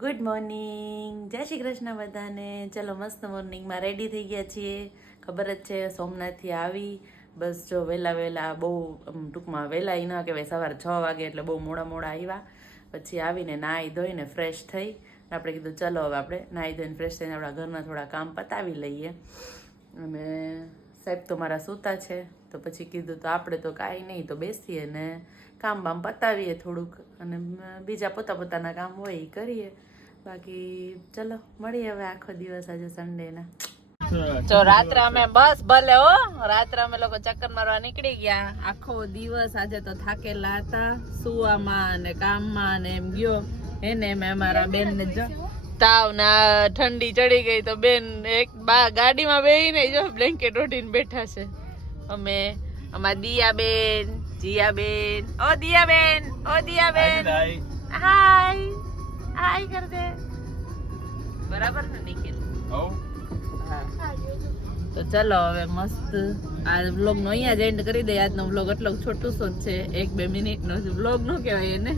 Good morning, જય શ્રી કૃષ્ણ બધાને. ચલો મસ્ત મોર્નિંગમાં રેડી થઈ ગયા છીએ. ખબર જ છે સોમનાથથી આવી બસ જો વહેલા બહુ ટૂંકમાં વહેલા ન કહેવાય, સવારે 6 વાગે એટલે બહુ મોડા આવ્યા. પછી આવીને નાહી ધોઈને ફ્રેશ થઈ આપણે કીધું ચલો હવે આપણે નાહી ધોઈને ફ્રેશ થઈને આપણા ઘરના થોડા કામ પતાવી લઈએ. અને સાહેબ તો મારા સૂતા છે તો પછી કીધું તો આપણે તો કાંઈ નહીં તો બેસીએ ને કામ બામ પતાવીએ થોડુંક, અને બીજા પોતાના કામ હોય એ કરીએ. બાકી ચલો મળીએ હવે આખો દિવસ આજે સન્ડેના. જો રાત્રે અમે બસ ભલે હો રાત્રે અમે લોકો ચક્કર મારવા નીકળી ગયા. આખો દિવસ આજે તો થાકેલા હતા, સુવામાં અને કામમાં ને એમ ગયો. એને મેં અમારા બેન ને જો તાવ ના ઠંડી ચડી ગઈ તો બેન એક ગાડીમાં બેહીને જો બ્લેન્કેટ ઓઢીને બેઠા છે. અમે અમારા દિયાબેન, જીયાબેન, ઓ દિયાબેન, હાય હાય કર દે. બરાબર ને નિખિલ? તો ચલો હવે મસ્ત આ વ્લોગ નો અહીંયા જ એન્ડ કરી દઈએ. આજનો વ્લોગ એટલો છોટું સો જ છે, 1-2 મિનિટનો વ્લોગ નો કહેવાય, એને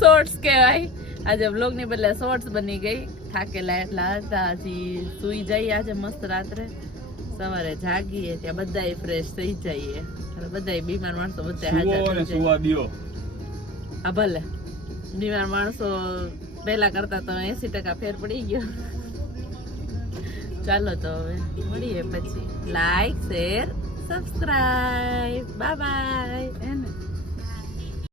શોર્ટ્સ કહેવાય. આજે વ્લોગ ની બદલે શોર્ટ્સ બની ગઈ. થાકેલા એટલા હતા, હજી સુઈ જઈએ આજે મસ્ત રાત્રે. સવારે જાગીએ ત્યાં બધાય ફ્રેશ થઈ જઈએ. બધાય બીમાર માણસો બધા હાજર થઈ જાય. હા ભલે બીમાર માણસો પહેલા કરતા તો 80% ફેર પડી ગયો. ચાલો તો હવે મળીએ પછી. Like, share, subscribe. Bye bye.